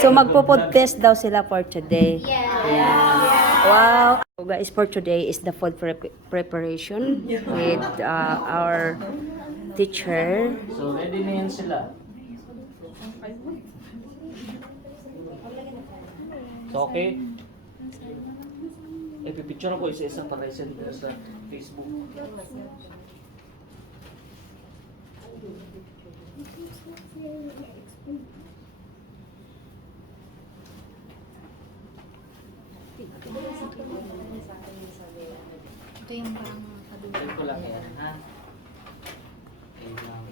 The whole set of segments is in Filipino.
So magpo-food test daw sila for today. Yeah. Wow. So guys, for today is the food preparation with our teacher. So ready na yan sila. So okay. Ipipicture ako isa-isa para i-send sa Facebook. Ito yung parang Ito ko lang yan, ha? Ayun lang.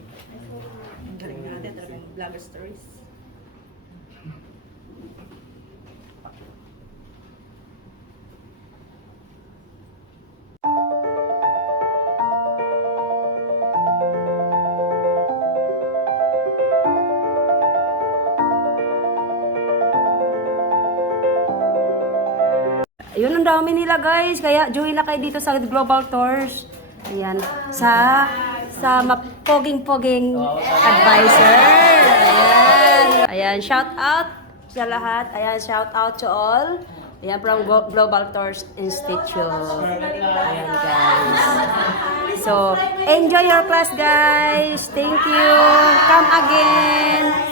Galing natin talagang vlogger stories. Yun ang dami nila guys. Kaya join na kayo dito sa Global Tours. Ayan. Sa mapoging-poging advisor. Ayan. Ayan. Shout out sa lahat. Ayan. Shout out to all. Ayan. From Global Tours Institute. Ayan guys. So, enjoy your class guys. Thank you. Come again.